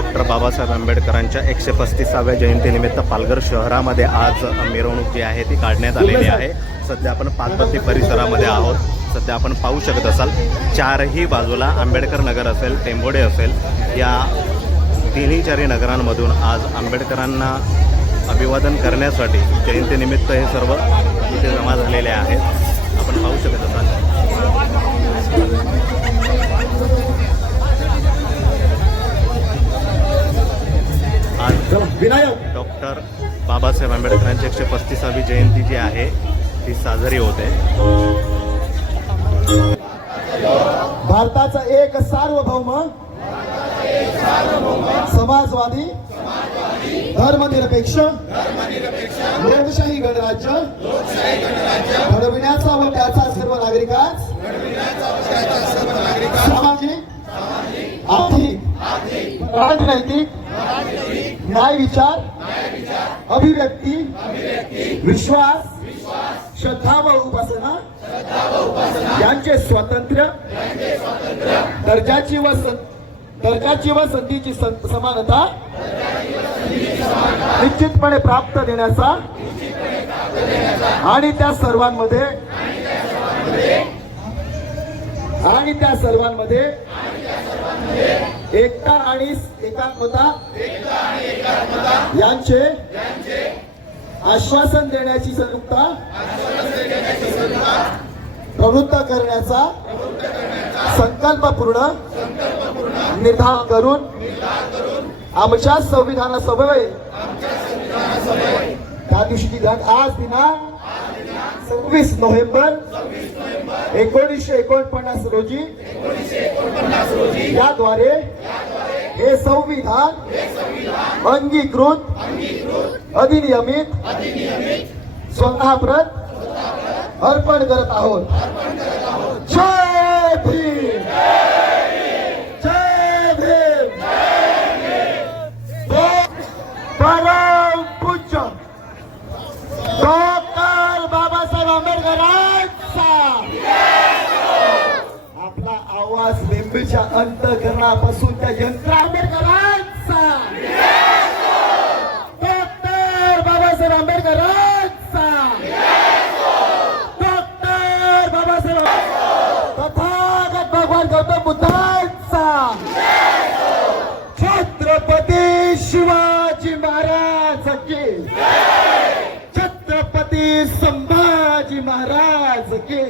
Doctor Babasaheb आंबेडकरांच्या 135व्या जयंतीनिमित्त पालघर शहरामध्ये आज मिरवणूक जी आहे ती काढण्यात आलेली आहे। सध्या आपण पाचपत्ती परिसरामध्ये आहोत। सध्या आपण पाहू शकत असाल चारही बाजूला आंबेडकर नगर असेल, टेंभोडे असेल, या तिन्ही चारही नगरांमधून आज आंबेडकरांना अभिवादन करण्यासाठी जयंतीनिमित्त हे सर्व इथे जमा झालेले आहेत। आपण पाहू शकत असाल आज डॉक्टर बाबासाहेब आंबेडकरांची 135वी जयंती जी आहे ती साजरी होते। भारताचा एक सार्वभौम समाजवादी धर्मनिरपेक्ष लोकशाही गणराज्य घडविण्याचा व त्याचा सर्व नागरिकांस सामाजिक आर्थिक राजनैतिक न्याय विचार अभिव्यक्ती विश्वास श्रद्धा व उपासना यांचे स्वातंत्र्य दर्जाची व संधीची समानता निश्चितपणे प्राप्त देण्याचा आणि त्या सर्वांमध्ये एकता आणि एकात्मता यांचे आश्वासन देण्याची संयुक्ता प्रवृत्त करण्याचा संकल्पपूर्ण निर्धार करून आमच्या संविधानासमोर त्या दिवशी आज दिनांक 26 नोव्हेंबर 1949 रोजी याद्वारे हे संविधान अंगीकृत अधिनियमित स्वतः प्रत अर्पण करत आहोत। जय भीम, जय भीम। परम पूज्य डॉक्टर बाबासाहेब आंबेडकरांचा आपला आवाज मेंदूच्या अंतःकरणापासून त्या यंत्र आंबेडकरांचा डॉक्टर बाबासाहेब आंबेडकरांचा डॉक्टर बाबासाहेब तथागत भगवान गौतम बुद्धांचा छत्रपती शिवाजी महाराज की छत्रपती संभाजी महाराज की